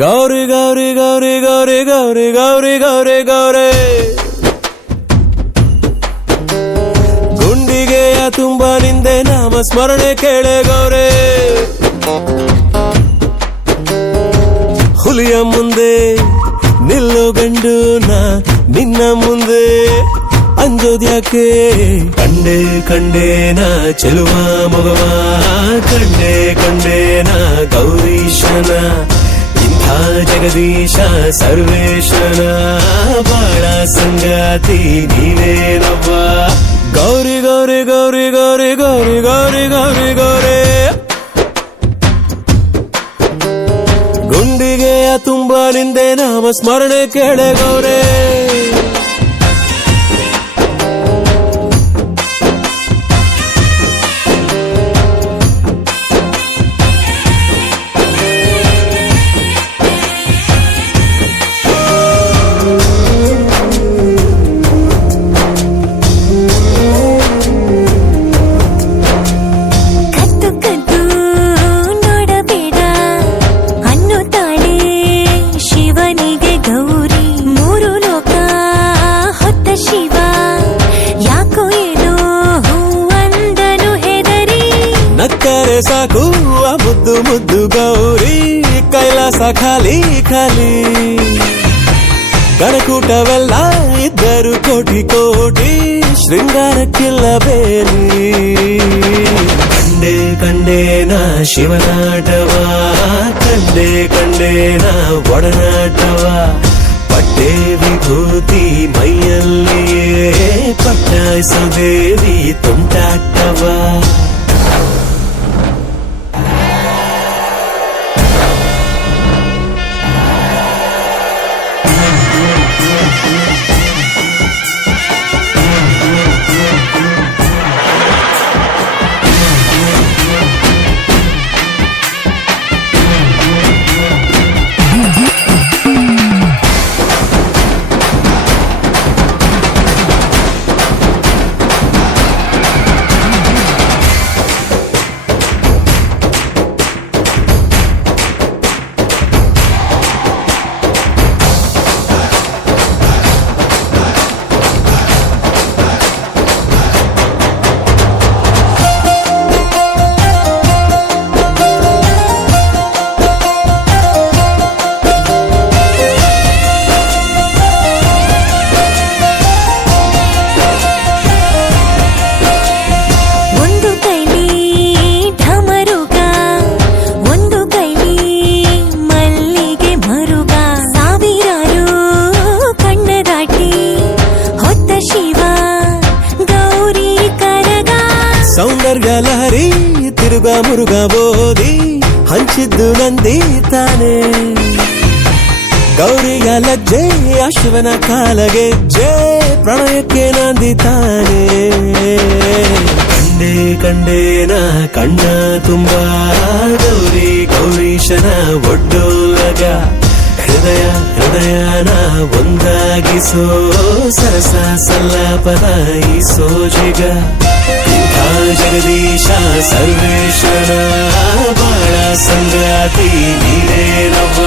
ಗೌರಿ ಗೌರಿ ಗೌರಿ ಗೌರಿ ಗೌರಿ ಗೌರಿ ಗೌರಿ ಗೌರಿ ಗುಂಡಿಗೆಯ ತುಂಬ ನಿಂದೆ ನಾಮ ಸ್ಮರಣೆ ಕೇಳೆ ಗೌರಿ ಹುಲಿಯ ಮುಂದೆ ನಿಲ್ಲು ಗಂಡು ನಾ ನಿನ್ನ ಮುಂದೆ ಅಂಜೋದ್ಯಾಕೆ ಕಂಡೆ ಕಂಡೇನ ಚೆಲುವ ಮಗವ ಕಂಡೆ ಕಂಡೇನ ಗೌರೀಶನ ಇಂಥ ಜಗದೀಶ ಸರ್ವೇಶನ ಬಾಳ ಸಂಗಾತಿ ನೀನೇನವ್ವ ಗೌರಿ ಗೌರಿ ಗೌರಿ ಗೌರಿ ಗೌರಿ ಗೌರಿ ಗೌರಿ ಗೌರಿ ಗುಂಡಿಗೆಯ ತುಂಬ ನಿಂದೆ ನಾಮ ಸ್ಮರಣೆ ಕೇಳೆ ಗೌರೇ ನಕ್ಕರೆ ಸಾಕು ಆ ಮುದ್ದು ಮುದ್ದು ಗೌರಿ ಕೈಲಾಸ ಖಾಲಿ ಖಾಲಿ ಗಣಕೂಟವೆಲ್ಲ ಇದ್ದರು ಕೋಟಿ ಕೋಟಿ ಶೃಂಗಾರಕ್ಕಿಲ್ಲ ಬೇಲಿ ಕಂಡೆ ಕಂಡೇನ ಶಿವನಾಟವ ಕಂಡೆ ಕಂಡೇನ ಒಡನಾಟವ ಪಟ್ಟೆ ವಿಭೂತಿ ಮೈಯಲ್ಲಿಯೇ ಪಟ್ಟಾಯಿಸೋ ದೇವಿ ತುಂಟಾಟವ ಸೌಂದರ್ಯ ಲಹರಿ ತಿರುಗ ಮುರುಗ ಬೋದಿ ಹಂಚಿದ್ದು ನಂದಿ ತಾನೆ ಗೌರಿಯ ಲಜ್ಜೆ ಶಿವನ ಕಾಲಗೆಜ್ಜೆ ಪ್ರಣಯಕ್ಕೆ ನಂದಿ ತಾನೆ ಕಂಡೆ ಕಂಡೇನ ಕಣ್ಣ ತುಂಬ ಗೌರಿ ಗೌರೀಶನ ಒಡ್ಡೋಲಗ ಹೃದಯ ಹೃದಯನ ಒಂದಾಗಿಸೋ ಸರಸ ಸಲ್ಲಾಪದ ಈ ಸೋಜಿಗ ಜಗದೀಶ ಸರ್ವೇಶನ ಬಾಳ ಸಂಗಾತಿ ನೀನೇನವ್ವ